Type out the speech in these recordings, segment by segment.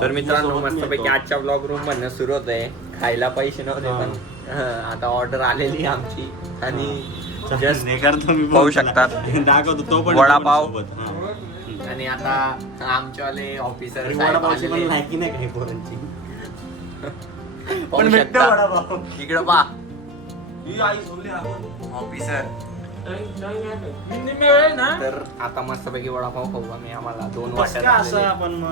तर मित्रांनो मस्तपैकी आजच्या ब्लॉग रूम म्हणणं सुरू होत आहे. खायला पैसे नव्हते पण आता ऑर्डर आलेली आहे आमची आणि जस्ट पाहू शकतात दाखवतो तो पण वडापाव. आणि आता आमच्यावाले ऑफिसर लायकी नाही काही पोरांची पण इकडं पा ऑफिसर. तर आता मस्तपैकी वडापाव खाऊ आम्ही. आम्हाला 2 वाट्या. आपण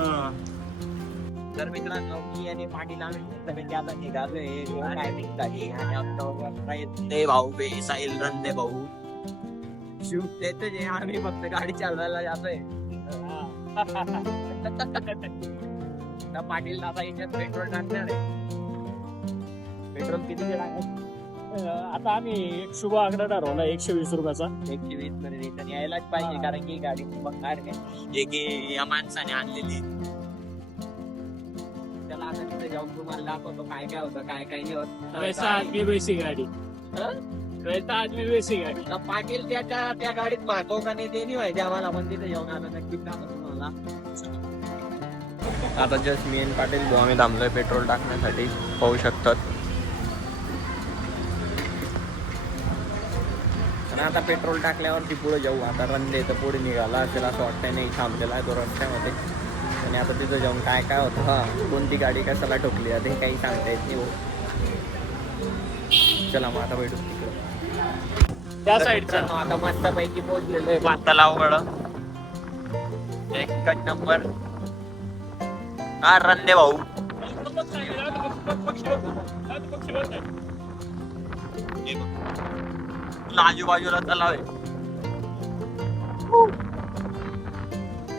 तर मित्रांनो मी आणि पाटील आम्ही मस्तपैकी आता निघालोय टायमिंग साठी. आणि आपलं भाऊ बे साहिल रंदे भाऊ शूट देतो जे आम्ही फक्त गाडी चालवायला जातोय. पाटील आता याच्यात पेट्रोल टाकणार आहे. पेट्रोल किती टाकायचं आता आम्ही एक शुभ आकडा ठरवला 120 रुपयाचा. 120 मध्ये रिटर्न यायलाच पाहिजे कारण की गाडी बघणार नाही एक या माणसाने आणलेली. त्याला आता तिथे जाऊन तुम्हाला दाखवतो काय काय होतं काय काय नाही होत. वैसा आदमी वैसी गाडी, वैसा आदमी वैसी गाडी. आता पाटील त्या गाडीत मागव का नाही ते नाही माहिती आम्हाला. पण तिथे जाऊन आता नक्कीच दाखवतो तुम्हाला. आता जस्ट मी आणि पाटील भाऊ आम्ही थांबलोय पेट्रोल टाकण्यासाठी. पाहू शकतात. आणि आता पेट्रोल टाकल्यावरती पुढे जाऊ. आता रंदे तर पुढे निघाला असेल असं वाटतं. नाही थांबलेला आहे तो रस्त्यामध्ये. आणि आता तिथं जाऊन काय काय होतं हा कोणती गाडी कशाला ठोकली जाते हे काही सांगता येत नाही. चला मग आता भेटू तिकडं त्या साईडचा. आता मस्त पैकी पोहोचलेलो आहे भाताला अवघड. एकच नंबर. हा रंदे भाऊ आजूबाजूला तलाव आहे.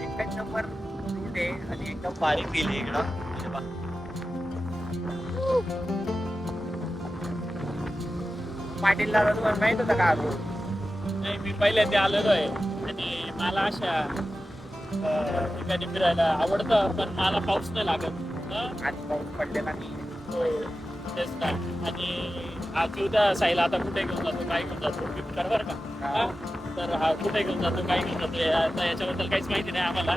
एकच नंबर रूट आहे आणि एकदम भारी फील आहे इकडं. पाटीलला तुम्हाला माहित होतं का रोड? नाही, मी पहिल्यांदा आलेलो आहे आणि मला अशा ठिकाणी फिरायला आवडतं पण मला पाऊस नाही लागत. आज पाऊस पडलेला नाही. तेच ना. आणि आज उद्या साईला आता कुठे घेऊन जातो काय घेऊन जातो फिफ्टर बरं का. हा? तर हा कुठे घेऊन जातो काय घेऊन जातो आता याच्याबद्दल काहीच माहिती नाही आम्हाला.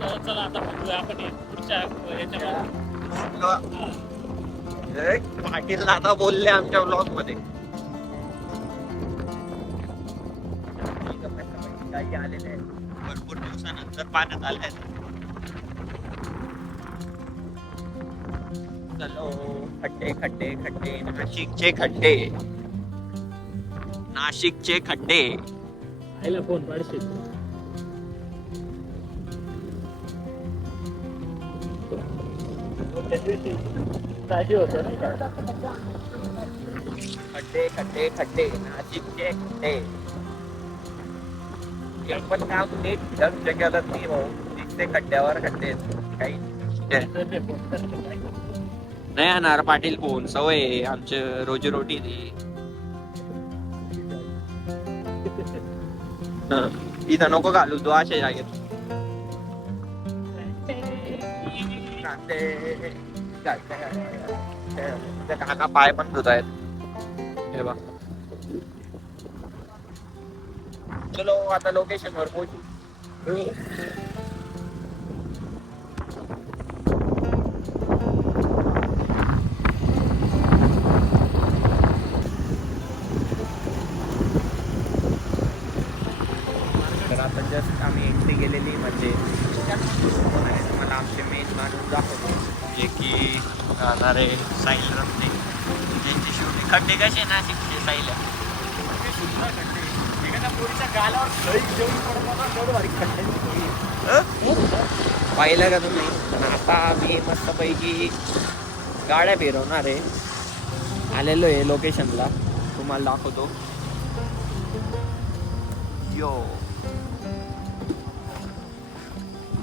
तर चला आता बघूया आपण पुढच्या याच्यामध्ये. पाटीलला आता बोलले आमच्या ब्लॉग मध्ये. आलेले आहेत भरपूर दिवसानंतर पाण्यात आले. चलो खड्डे खड्डे खड्डे नाशिकचे खड्डे. नाशिकचे खड्डे. आईला फोन पाडशील. ताजी होतं नाही का. खड्डे खड्डे खड्डे नाशिकचे खड्डे. पण काम नीट ढंग करत नाही भाऊ. नुसते खड्ड्यावर खड्डे काही नाही येणार. पाटील फोन सवय आमच्या रोजीरोटी इथं नको घालू तू अशा जागेत. काका पाय पण धुत आहेत हे बघ. चलो आता लोकेशन वर पोहोचू. तर आता जस्ट आम्ही एंट्री गेलेली म्हणजे तुम्हाला आमचे मेन माणूस दाखवतो जे की राहणारे साहिल रंदे. त्यांची शूटिंग खड्डे कसे नाशिकचे साहिल पाहिलं का तुम्ही. आता मी मस्तपैकी गाड्या फिरवणार आहे. आलेलो आहे लोकेशनला तुम्हाला दाखवतो. यो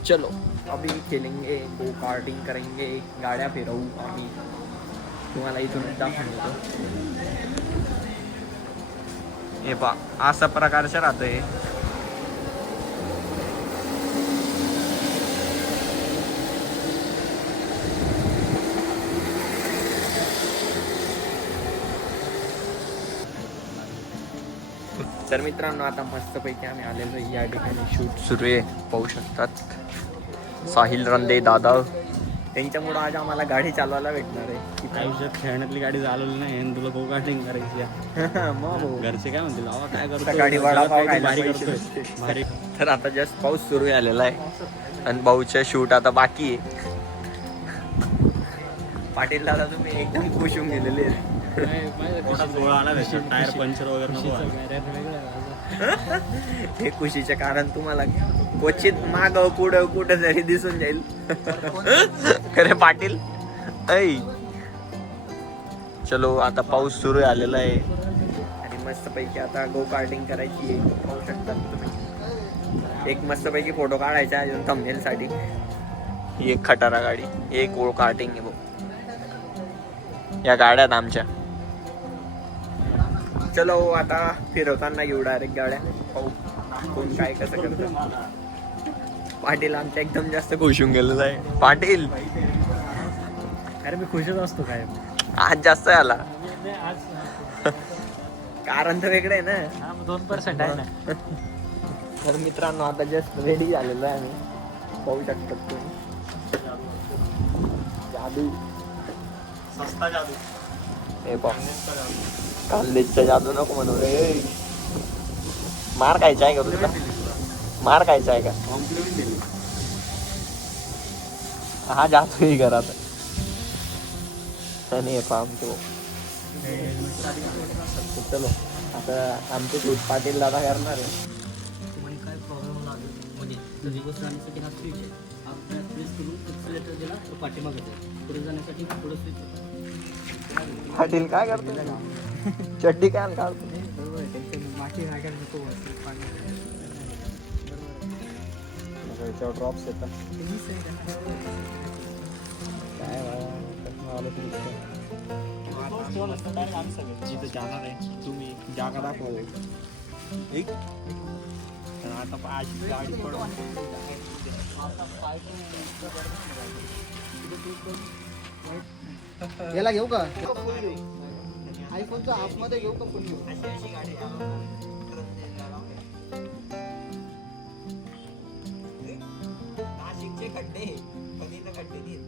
चलो अभी खेलेंगे गो कार्टिंग करेंगे. गाड्या फिरवू आम्ही. तुम्हाला इथून दाखवून देतो. हे बा अशा प्रकारचं राहतंय. तर मित्रांनो आता मस्तपैकी आम्ही आलेलो या ठिकाणी शूट सुरू आहे. पाहू शकतात साहिल रंदे दादा त्यांच्यामुळं आज आम्हाला गाडी चालवायला भेटणार आहे. आयुष्यात खेळण्यातली गाडी चालवली नाही आणि तुला गो कार्टिंग करायची आहे. मग भाऊ. घरचे काय म्हणतील बाबा काय करतो सकाळी वडापाव खायला भारी पैसे करतोय नसते. भारी. तर आता जस्ट पाऊस सुरू झालेला आहे आणि भाऊचं शूट आता बाकी आहे. पाटील दादा तुम्ही एकदम खुश होऊन गेलेले आहेत. पोटात गोळा आला त्याच्यात टायर पंक्चर वगैरे नको व्हायला. हे खुशीचे कारण तुम्हाला क्वचित माग पुढं कुठं तरी दिसून जाईल. खरे पाटील ऐ चलो आता पाऊस सुरू झालेला आहे आणि मस्त पैकी आता गो कार्टिंग करायची आहे. पाहू शकता तुम्ही. एक मस्त पैकी फोटो काढायचा अजून थंबनेल साठी. ही एक खटारा गाडी, एक गो कार्टिंग आहे भाऊ. या गाड्यात आमच्या. चलो आता फिरवताना येऊ डायरेक्ट गाड्या. पाहू कोण काय कसं करतं. पाटील आमच्या एकदम जास्त खुश होऊन गेलेला आहे. पाटील अरे मी खुशच असतो काय आज जास्त आला आज कारण तर वेगळं आहे ना. 2% आहे ना. तर मित्रांनो आता जस्ट रेडी झालेलो आहे आम्ही. पाहू शकतात तुम्ही. जादू सस्ता जादू. हे पाहू कांदेचा जादू नको म्हणू रे. मार खायचा आहे का तुला? मार खायचा आहे का? कॉम्प्लिमेंट दिली. हा जादू ही घरात आणि हे पहा आमचे. चलो आता आमचे दूध पाटील दादा करणार आहे. तुम्हाला काय प्रॉब्लेम लागेल म्हणजे जर दिवस जाण्यासाठी हा स्विच आहे. आपल्या प्रेस करून एक्सिलेटर दिला तो पाठीमागे जाईल. पुढे जाण्यासाठी पुढे स्विच. पाटील काय करतो? चड्डी काय काढतो? बरोबर आहे. त्यांचं माती राखायला नको याच्यावर ड्रॉप्स येतात. काय जिथे जाणार आहे तुम्ही जागा दाखवा. एक आता अशी गाडी पडवा. याला घेऊ का? आयफोनच्या आतमध्ये घेऊ का? पण घेऊ नाशिकचे खड्डे कधी तर खड्डे देत.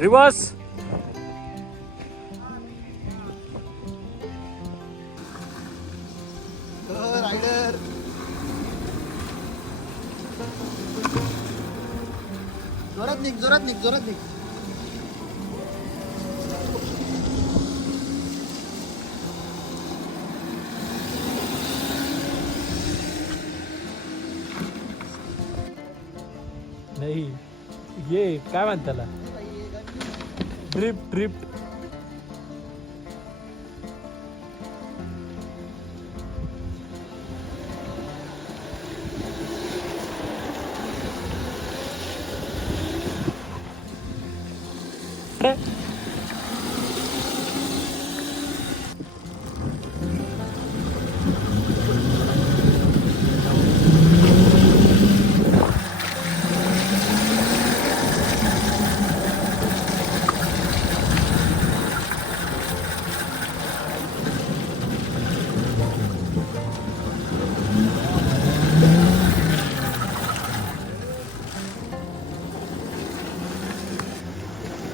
रिवर्स रायडर जोरात निघ जोरात निघ जोरात निघ. नाही ये काय म्हणत त्याला ड्रिप ड्रिप.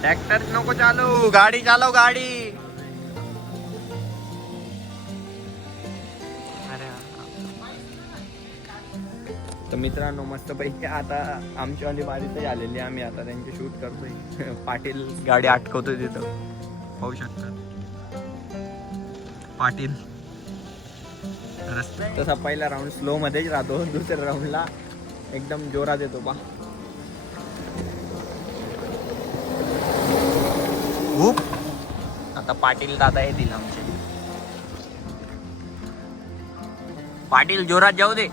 ट्रॅक्टर नको चालू, गाडी चालव गाडी. तर मित्रांनो मस्त पैकी आता आमची वाली बारी तर झालेली. आम्ही आता त्यांची शूट करतोय. पाटील गाडी अटकवतोय तिथं पाहू शकता. पाटील तसा पहिला राऊंड स्लो मध्येच राहतो, दुसऱ्या राऊंडला एकदम जोरात येतो बा. आता पाटील दादा येतील आमचे. पाटील जोरात जाऊ दे.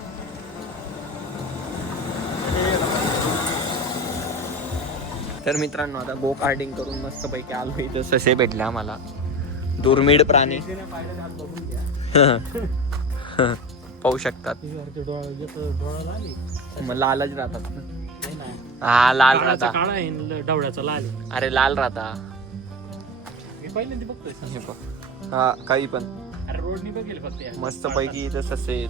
तर मित्रांनो आता गो कार्टिंग करून मस्त पैकी आलो. इथं ससे भेटले आम्हाला, दुर्मिळ प्राणी पाहू शकतात. मग लालच राहतात. हा लाल काळाचा राहता. काळा आहे ढवळ्याचा लाल आहे. अरे लाल राहता. मी पहिल्यांदा बघतोय हे बघ. हा काही पण अरे रोडनी बघेल फक्त या. मस्त पैकी इथं ससे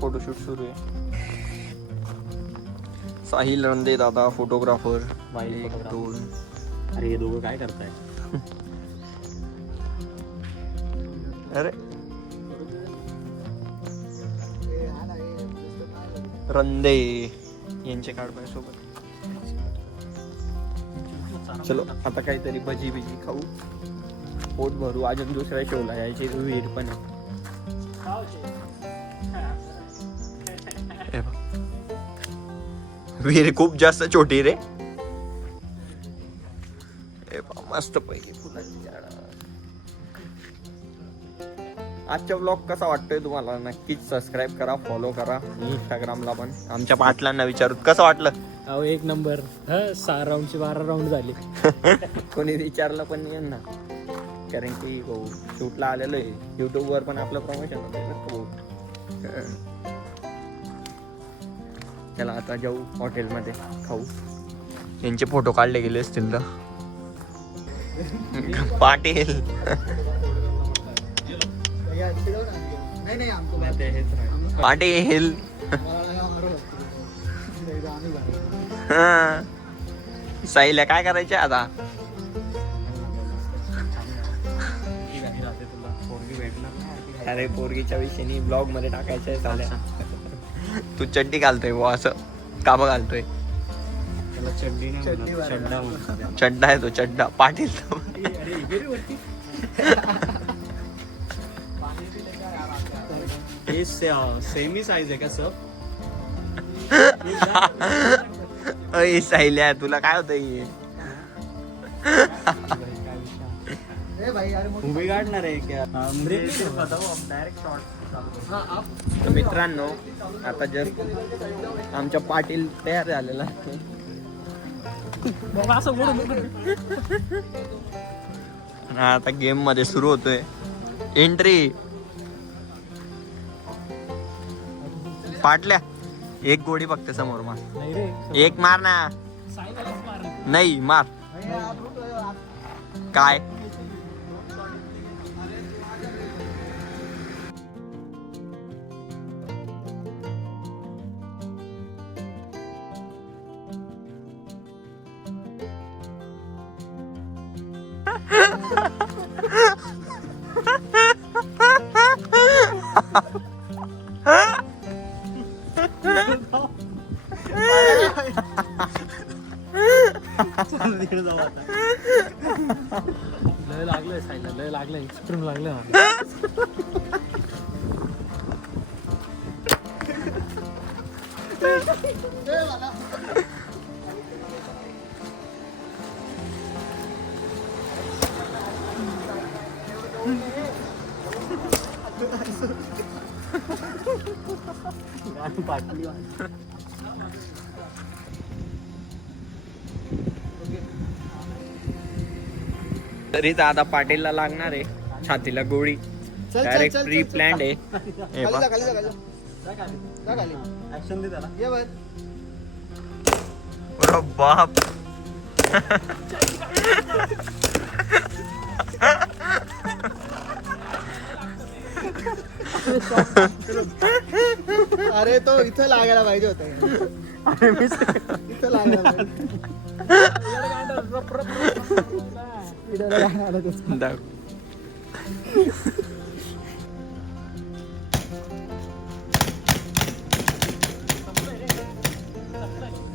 फोटोशूट सुरू आहे. साहिल रंदे दादा फोटोग्राफर. Wild 1 photographer. 2. अरे हे दोघं काय करताय? अरे रंदे यांचे काढ पाय सोबत. चलो आता काहीतरी भजी बिजी खाऊ, पोट भरू. अजून दुसऱ्या शोला यायची विहीर पण आहे. हे बघ. विहीर खूप जास्त छोटी रे. हे बघ, मस्त पैकी फुलाची झाडं. आजचा ब्लॉग कसा वाटतोय तुम्हाला नक्कीच सबस्क्राईब करा, फॉलो करा. इंस्टाग्रामला पण आमच्या पाटलांना विचारू कसं वाटलं. अहो 1 नंबर. 6 राऊंडचे 12 राऊंड झाले. कोणी विचारलं पण नाही ना, कारण की भाऊ शूटला आलेलो आहे. युट्यूब वर पण आपलं प्रमोशन होतं भाऊ. चला आता जाऊ हॉटेलमध्ये खाऊ. यांचे फोटो काढले गेले असतील तर. पाटील पाटील साईला काय करायचे आता. अरे पोरगीच्या विषयी ब्लॉग मध्ये टाकायचंय चालेल. तू चड्डी घालतोय बुवा, असं काबं घालतोय. चड्डा आहे तो चड्डा. पाटील सेमी साईज आहे का सर? अय साईल्या तुला काय होतं. उभी काढणार आहे क्या? तर मित्रांनो आता जस्ट आमच्या पाटील तयार झालेला आहे. आता गेम मध्ये सुरू होतोय. एंट्री पाटल्या. 1 गोळी फक्त समोर मार. 1 मार ना. नाही मार. काय लय लागलंय साईला, लय लागलंय. एक्स्ट्रीम लागलं. तरी तर आता पाटीलला लागणार आहे छातीला गोळी. डायरेक्ट प्री प्लॅन्ड आहे. हे बघ. ऍक्शन दे त्याला. अरे बाप. अरे तो इथं लागायला पाहिजे होता. इथं लागायला पाहिजे. दाख.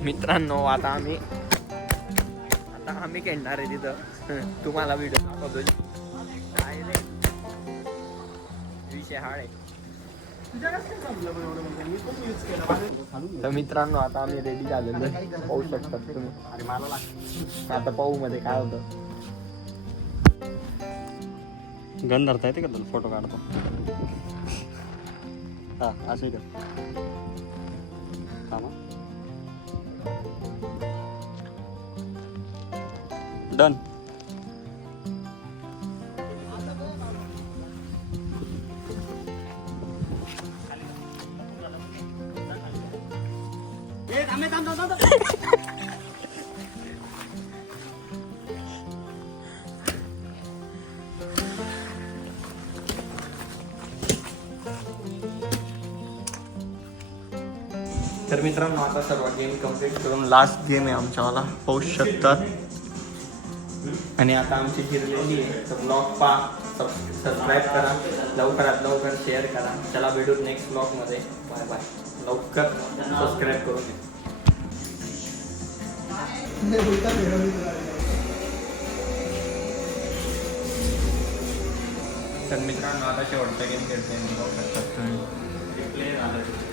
मित्रांनो आता आम्ही खेळणार आहे तिथं. तुम्हाला व्हिडिओ दाखवतो. काय रे विषय हाड आहे. तर मित्रांनो आता आम्ही रेडी झालेलो आहे. पाहू शकतात तुम्ही. आता पाहू मध्ये काय होतं. गन धरता येते का तुला? फोटो काढतो. हा असे कर. डन. तर मित्रांनो आता सर्व गेम कम्प्लीट करून लास्ट गेम आहे आमच्यावाला पाहू शकतात. आणि आता आमची फिरलेली आहे तर ब्लॉग पहा, सबस्क्राईब करा, लवकरात लवकर शेअर करा. चला भेटू नेक्स्ट ब्लॉगमध्ये. Bye bye. लवकर सबस्क्राईब करून घ्या. तर मित्रांनो आता शेवटचा गेम खेळतोय मी. बघू शकता तुम्ही. प्ले झालं.